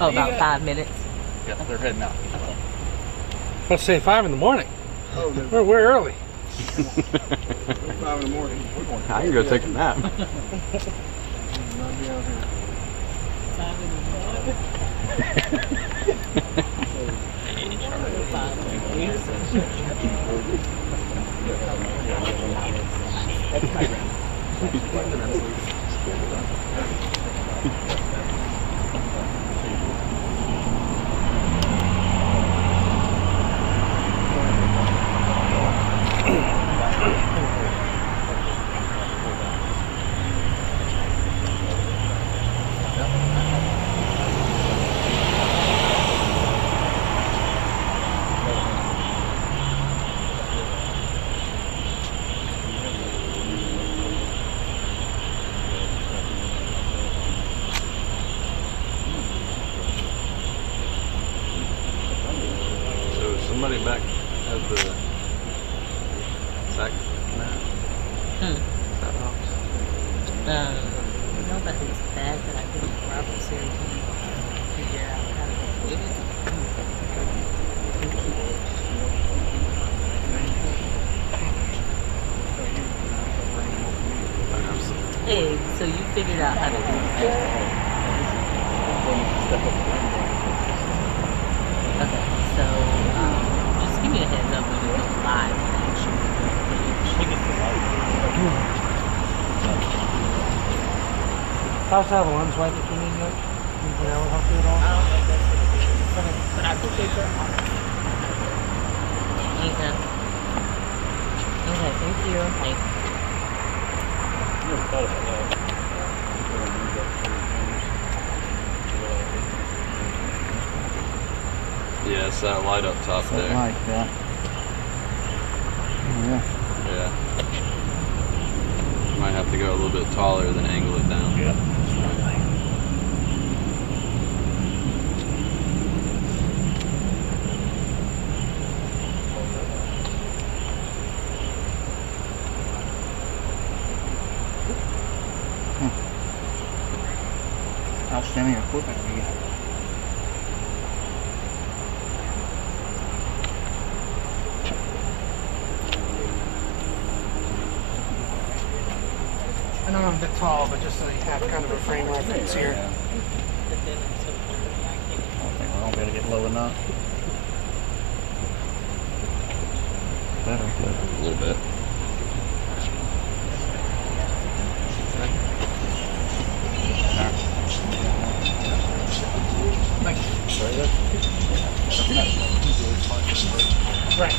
Oh, about 5 minutes. Yeah, they're heading out. Okay. Let's say 5 in the morning. Oh, We're early. 5 in the morning. I can go take a nap. Somebody back at the sack mat. That house. Nobody's bad, but I think Robert Siri can figure out how to get it. Hey, so you figured out how to do it. Okay, so just give me a heads up when you go live. How's that one? Swipe if you need it. Anything that will help you at all? I don't know if that's what it is. But I appreciate your Okay. Okay, thank you. Thanks. Never thought about that. Yeah, it's that light up top there. Right, yeah. Yeah. Yeah. Might have to go a little bit taller than angle it down. Yeah. Outstanding equipment we got. I know I'm a bit tall, but just so you have kind of a frame reference here. I don't think we're gonna be able to get low enough. Better. A little bit. Right.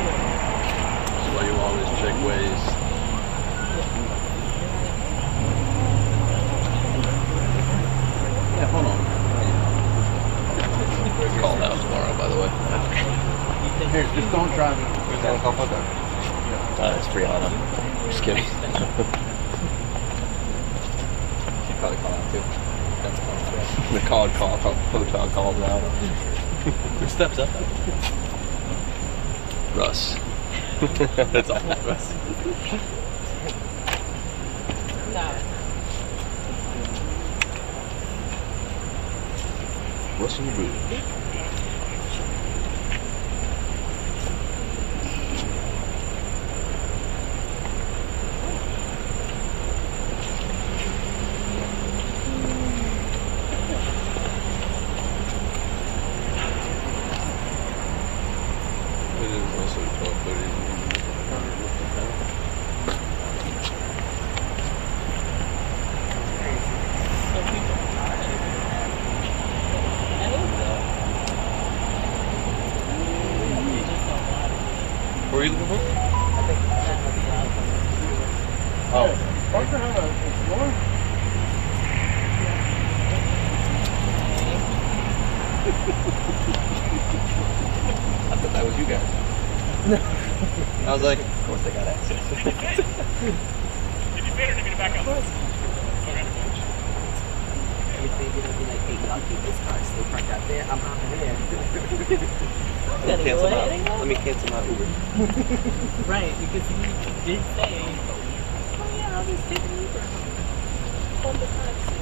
That's why you always check ways. Yeah, hold on. Call out tomorrow, by the way. Here, just don't drive it. It's Brianna. Just kidding. She'd probably call out too. That's fine. The hotel calls out. Who steps up? Russ. That's all Russ. Russ in the boot. It is also 12:30. Where are you looking for? Oh. Parker have a Explorer? I thought that was you guys. I was like, of course they got access. Did you fit or did you back up? Everything gonna be like, hey, y'all keep this car stay parked out there. I'm out there. I'm Let gonna me go cancel ahead and my, go. let me cancel my Uber. Right, because you did say, oh yeah, I'll just take an Uber. On the taxi.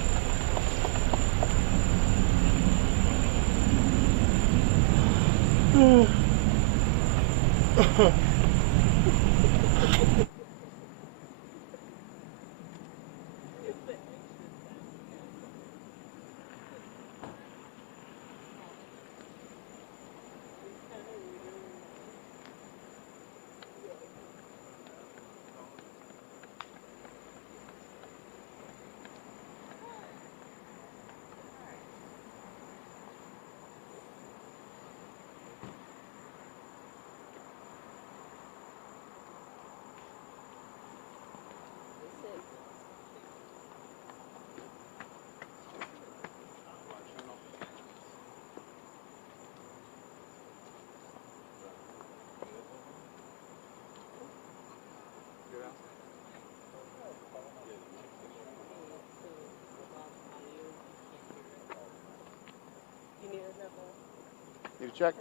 Need a check?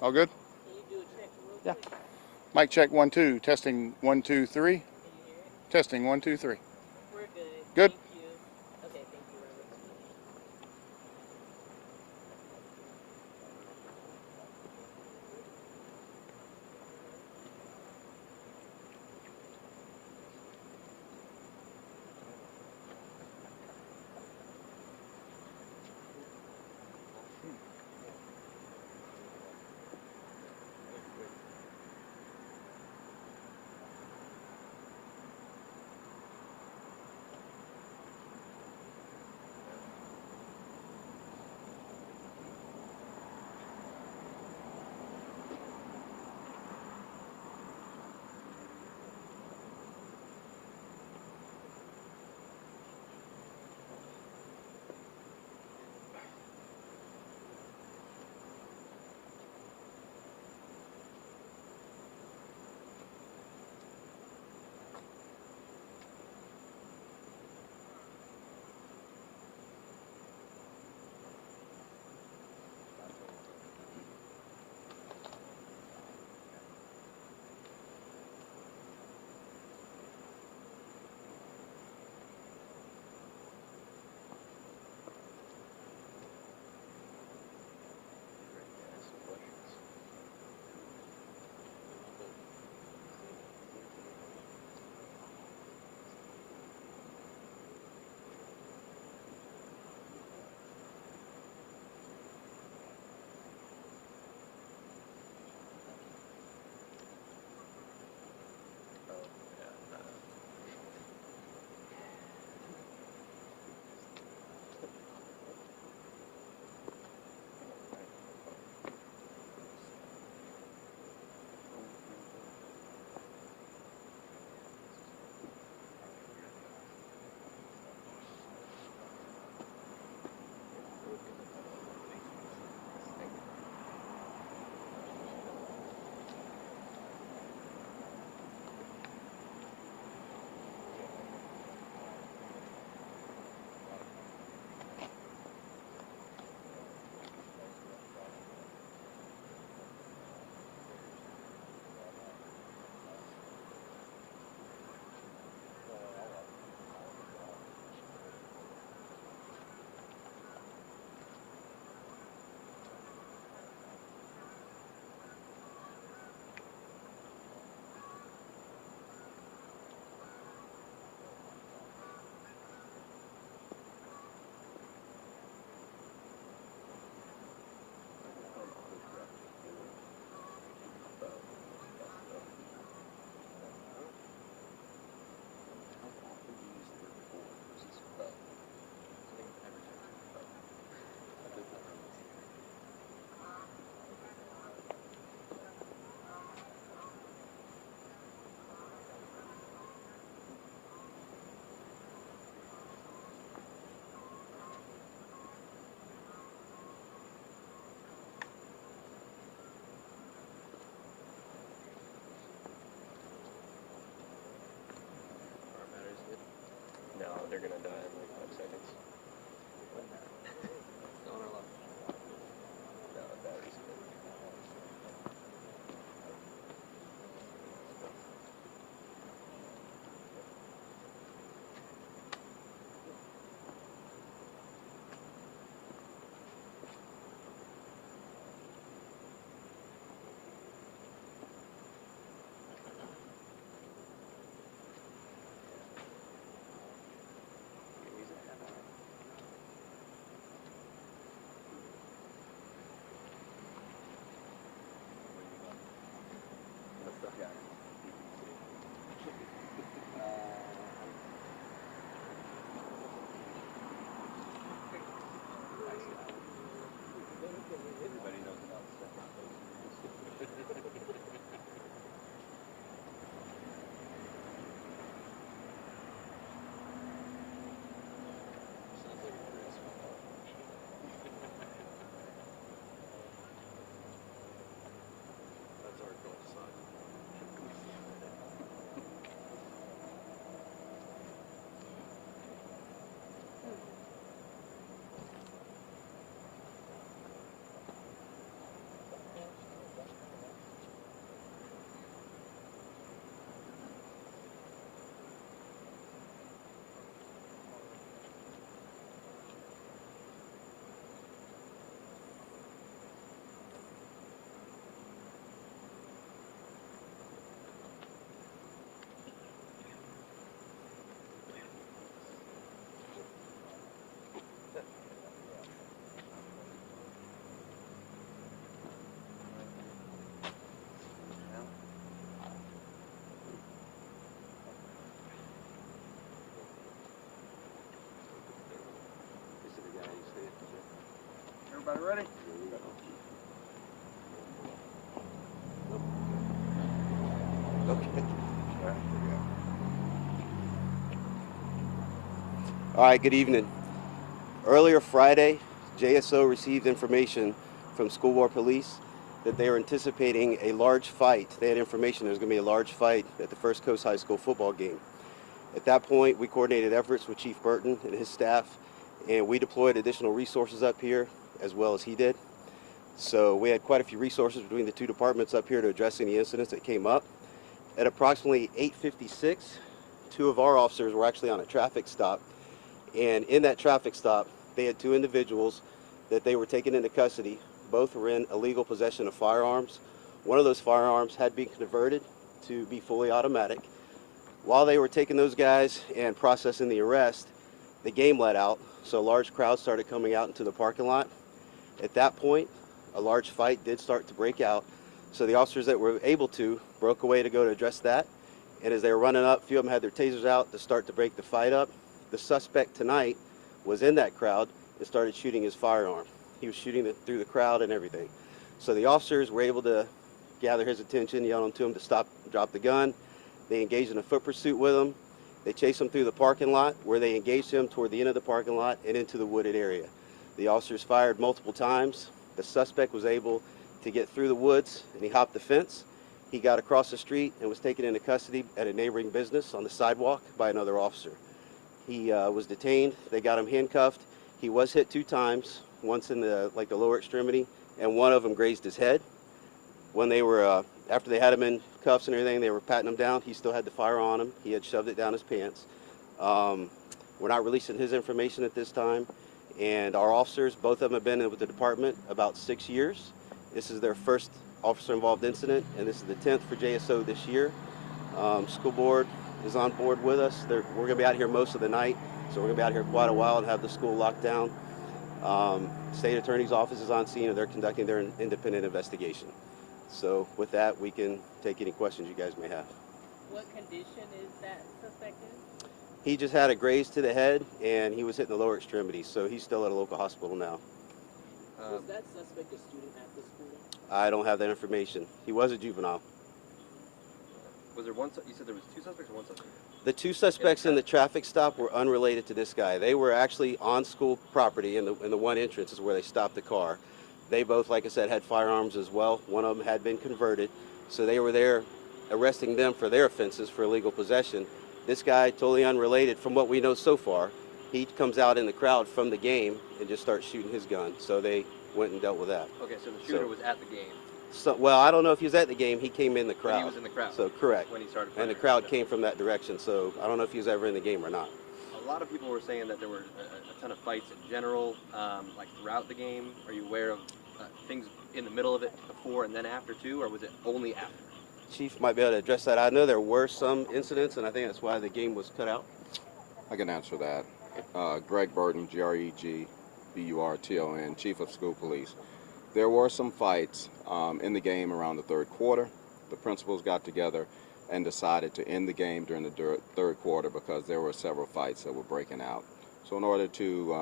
All good? Yeah. Mic check 1 2. Testing 1 2 3. Testing 1 2 3. We're good. Good. Thank you. Okay, thank you very much. they're gonna die in like 5 seconds. Still on our left. No, the battery's good. Everybody knows about stuff. Sounds like a Chris. That's our Northside. Everybody ready? Okay. All right, good evening. Earlier Friday, JSO received information from School Board Police that they were anticipating a large fight. They had information there was going to be a large fight at the First Coast High School football game. At that point, we coordinated efforts with Chief Burton and his staff, and we deployed additional resources up here as well as he did. So we had quite a few resources between the two departments up here to address any incidents that came up. At approximately 8:56, two of our officers were actually on a traffic stop, and in that traffic stop, they had two individuals that they were taken into custody. Both were in illegal possession of firearms. One of those firearms had been converted to be fully automatic. While they were taking those guys and processing the arrest, the game let out, so a large crowd started coming out into the parking lot. At that point, a large fight did start to break out, so the officers that were able to broke away to go to address that, and as they were running up, a few of them had their tasers out to start to break the fight up. The suspect tonight was in that crowd and started shooting his firearm. He was shooting it through the crowd and everything. So the officers were able to gather his attention, yelling to him to stop, drop the gun. They engaged in a foot pursuit with him. They chased him through the parking lot, where they engaged him toward the end of the parking lot and into the wooded area. The officers fired multiple times. The suspect was able to get through the woods, and he hopped the fence. He got across the street and was taken into custody at a neighboring business on the sidewalk by another officer. He was detained. They got him handcuffed. He was hit 2 times, once in the lower extremity, and one of them grazed his head. When they were, after they had him in cuffs and everything, they were patting him down. He still had the fire on him. He had shoved it down his pants. We're not releasing his information at this time. And our officers, both of them have been with the department about 6 years. This is their first officer-involved incident, and this is the 10th for JSO this year. School board is on board with us. We're going to be out here most of the night, so we're going to be out here quite a while and have the school locked down. State Attorney's Office is on scene, and they're conducting their independent investigation. So with that, we can take any questions you guys may have. What condition is that suspect in? He just had a graze to the head, and he was hit in the lower extremity, so he's still at a local hospital now. Was that suspect a student at the school? I don't have that information. He was a juvenile. Was there one? You said there was 2 suspects or 1 suspect? The 2 suspects in the traffic stop were unrelated to this guy. They were actually on school property, and the one entrance is where they stopped the car. They both, like I said, had firearms as well. One of them had been converted, so they were there arresting them for their offenses for illegal possession. This guy, totally unrelated from what we know so far, he comes out in the crowd from the game and just starts shooting his gun. So they went and dealt with that. Okay, so the shooter was at the game. So, well, I don't know if he was at the game. He came in the crowd. When he was in the crowd. So correct. When he started And the firing. crowd came from that direction. So I don't know if he was ever in the game or not. A lot of people were saying that there were a ton of fights in general, like throughout the game. Are you aware of things in the middle of it before and then after too, or was it only after? Chief might be able to address that. I know there were some incidents, and I think that's why the game was cut out. I can answer that. Greg Burton, G-R-E-G-B-U-R-T-O-N, Chief of School Police. There were some fights in the game around the third quarter. The principals got together and decided to end the game during the third quarter because there were several fights that were breaking out. So in order to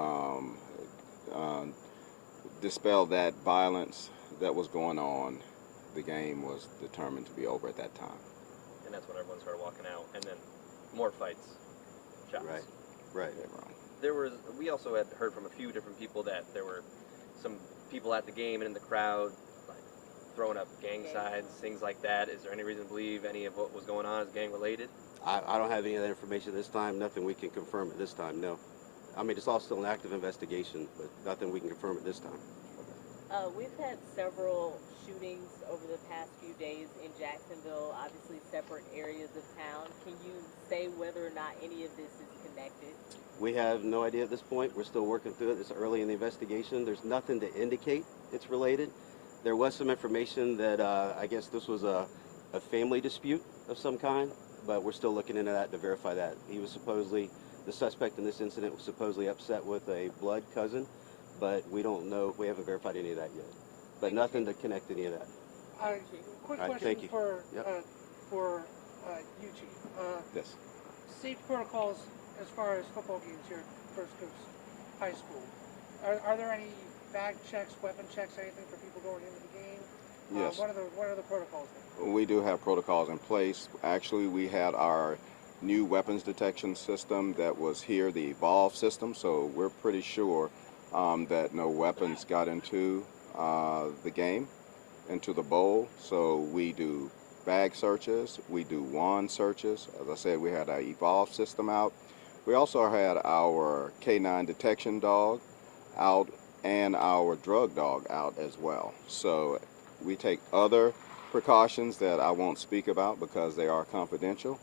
dispel that violence that was going on, the game was determined to be over at that time. And that's when everyone started walking out, and then more fights, shots. Right. We also had heard from a few different people that there were some people at the game and in the crowd, like throwing up gang signs, things like that. Is there any reason to believe any of what was going on is gang related? I don't have any of that information this time. Nothing we can confirm at this time, no. I mean, it's all still an active investigation, but nothing we can confirm at this time. We've had several shootings over the past few days in Jacksonville, obviously separate areas of town. Can you say whether or not any of this is connected? We have no idea at this point. We're still working through it. It's early in the investigation. There's nothing to indicate it's related. There was some information that I guess this was a family dispute of some kind, but we're still looking into that to verify that. He was supposedly, the suspect in this incident was supposedly upset with a blood cousin, but we don't know. We haven't verified any of that yet. But nothing to connect any of that. Quick All right, question thank you. for Yep. you, Chief. Yes. Safety protocols as far as football games here at First Coast High School. Are there any bag checks, weapon checks, anything for people going into the game? Yes. What are the protocols there? We do have protocols in place. Actually, we had our new weapons detection system that was here, the Evolve system, so we're pretty sure that no weapons got into the game, into the bowl. So we do bag searches, we do wand searches. As I said, we had our Evolve system out. We also had our K9 detection dog out and our drug dog out as well. So we take other precautions that I won't speak about because they are confidential.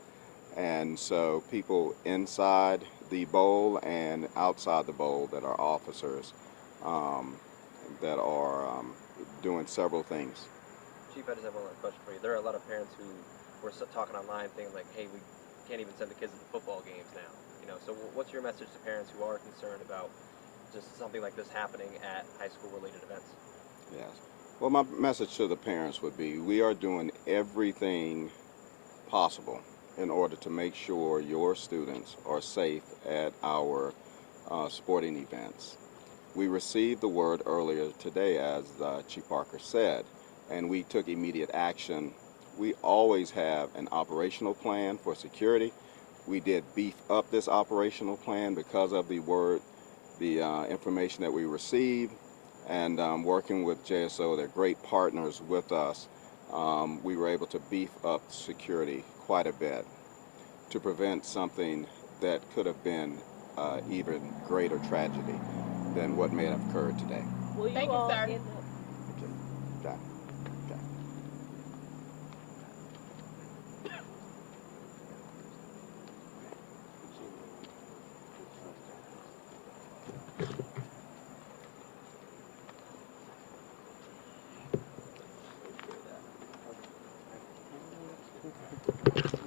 And so people inside the bowl and outside the bowl that are officers that are doing several things. Chief, I just have one last question for you. There are a lot of parents who were talking online thinking like, hey, we can't even send the kids to the football games now. You know, so what's your message to parents who are concerned about just something like this happening at high school related events? Yes. Well, my message to the parents would be we are doing everything possible in order to make sure your students are safe at our sporting events. We received the word earlier today, as Chief Parker said, and we took immediate action. We always have an operational plan for security. We did beef up this operational plan because of the information that we received, and working with JSO, they're great partners with us. We were able to beef up security quite a bit to prevent something that could have been even greater tragedy than what may have occurred today. Will you Thank you, all sir. in the Okay. Okay.